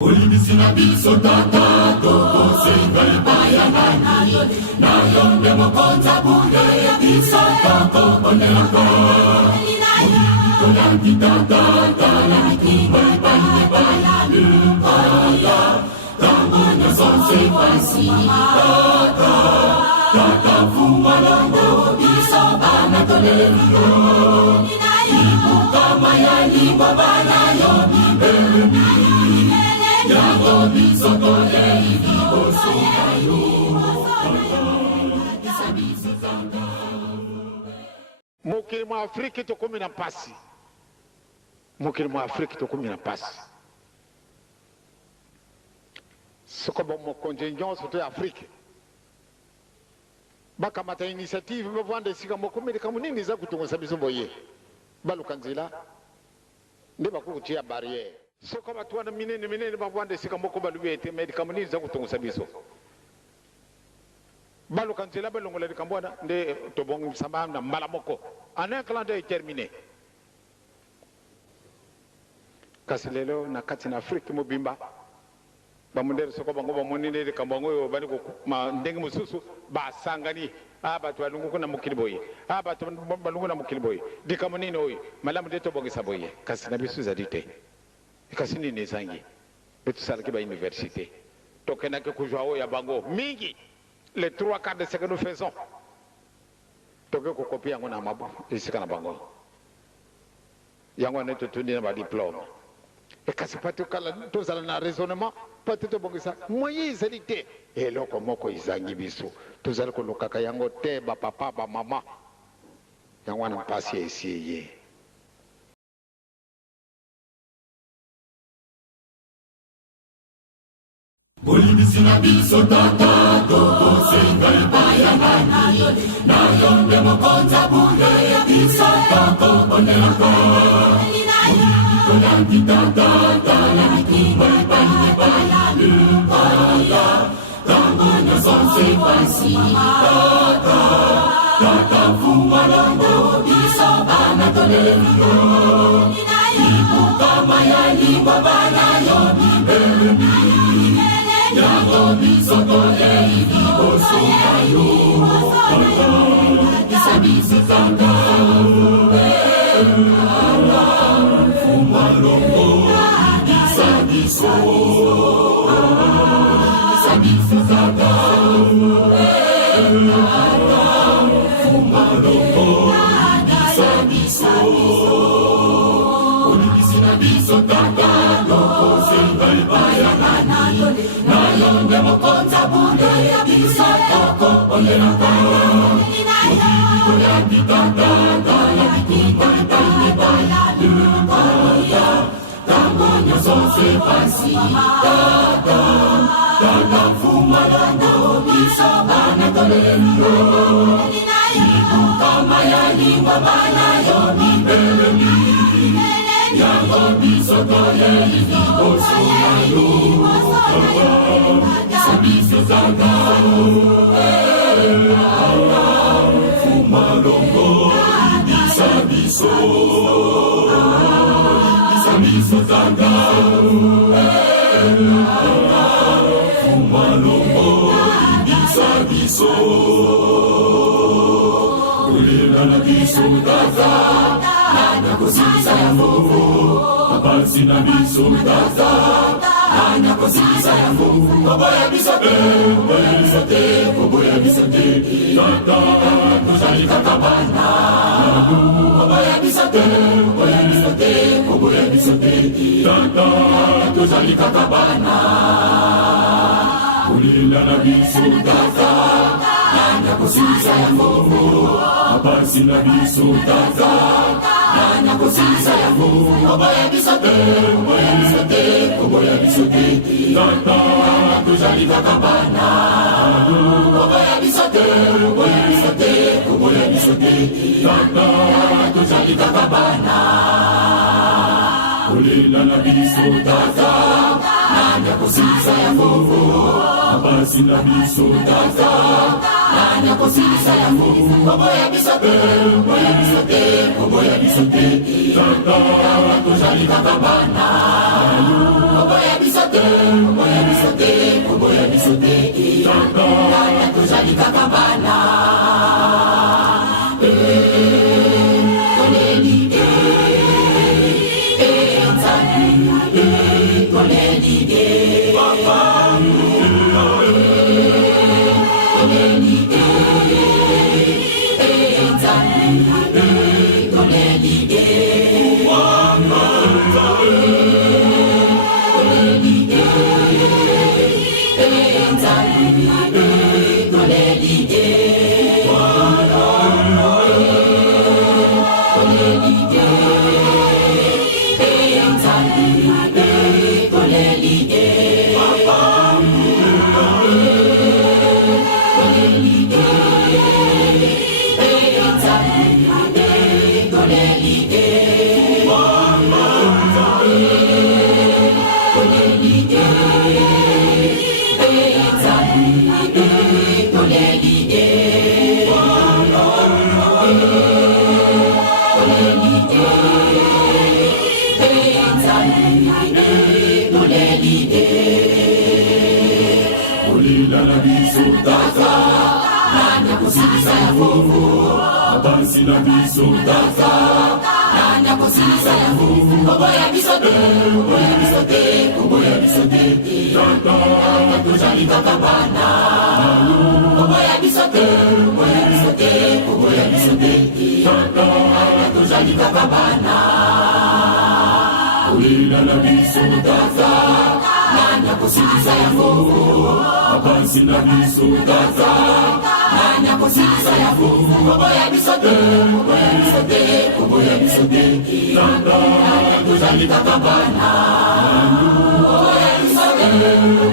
Ulimisina biso tata toko sengal bayanani na yonde mokonza bunge biso toko bonelako Ulimisina tata tala kiba banye bayani aya Tambona sonse pasi tata Tata fumalongo biso bana tolelio Ibu kama yani babana yobi bebi Mukiri mwa Afrika to kumi na pasi. Mukiri mwa Afrika to kumi na pasi. Soko bomo konjenjon sote Afrika. Baka mata initiative mbwande sika mokumiri kamu nini za kutunga sabiso boye. Balu kanzila. Ndiba kukutia barriere. Soko batuana minene babwande sika moko baluete medicaments za kutungusa biso balu kansela balongola likambwana nde tobongi msamba na mbala moko ana kalanda terminé kasilelo na kati na Afrika mobimba bamundere soko bango bamonine likambango yo bani ko ndenge mususu basangani abatu balungu kuna mukiliboye abatu balungu na mukiliboye dikamonine oyi malamu de tobongi saboye kasi na bisu za dite Kasini nezangi betu salaki ba université tokena ke kujwao ya bango mingi les 3/4 de ce que nous faisons toke ko copie yango na mabo isika na bango yango neto tundi na ba diplôme e kasi patu kala to sala na raisonnement patu to bongisa moyens elite e loko moko izangi biso to sala ko lokaka yango te ba papa ba mama yango na pasi esiye Ulimisina biso tata toko sengal bayanani na yonde mokonza bunge biso toko bonelako Ulimisina tata tala kiba banye bayani aya Tambona sonse pasi tata Tata fumalongo biso bana tolelio Ibu kama yani babana yobi bebi Yango biso kole ibo sokayo Isa biso zanga Fumalongo Isa biso Isa biso zanga Fumalongo Isa biso Ulimisina biso tata Loko sengal bayanani Nayonde mokonza bunge biso toko bonelako Ulimisina bitata Dala kiba banye bayani aya Tambona sonse pasi tata Tata fumalongo biso bana tolelio Ibu kama yani babana yobi bebi Yango biso kole ibo sokayo Isa biso zanga Fumalongo Isa biso Isa biso zanga Fumalongo Isa biso Kulila na biso gaza Ana kosisa ya Mungu Mapasi na biso gaza Ana kosisa ya Mungu Maboya bisote Maboya bisote Maboya bisote Tata Tuzali kakabana Maboya bisote Maboya bisote Maboya bisote Tata Tuzali kakabana Kulila na biso gaza Ana kosisa ya Mungu Mapasi na biso gaza Ana kosisa ya Mungu Maboya bisote Maboya bisote Maboya bisote Tata Tuzali kakabana Maboya bisote Maboya bisote Maboya bisote Tata Tuzali kakabana Kulila na biso tata Ana kosisa ya Mungu Mapasi na biso gaza Ana kosisa ya Mungu Maboya bisote Maboya bisote Maboya bisote Tata Tuzali kakabana Maboya bisote bisote, kombo ya bisote, nani tozali kaka bana. Toleli, nzambi, toleli, papa, toleli, nzambi, toleli, Ulila na biso tata, nanya kusisa ya fufu. Abansi na biso tata, nanya kusisa ya fufu. Kombo ya bisote, kombo ya bisote, kombo ya bisote, tata, nanya tozali kaka bana. Kombo ya bisote, kombo ya bisote, kombo ya bisote, tata, nanya tozali kaka bana. Ulila na biso tata, nanya kusisa ya fufu. Abansi na biso tata, nanya kusisa ya fufu. Kombo ya bisote, kombo ya bisote, kombo ya bisote, tata, nanya tozali kaka bana. Kombo ya bisote.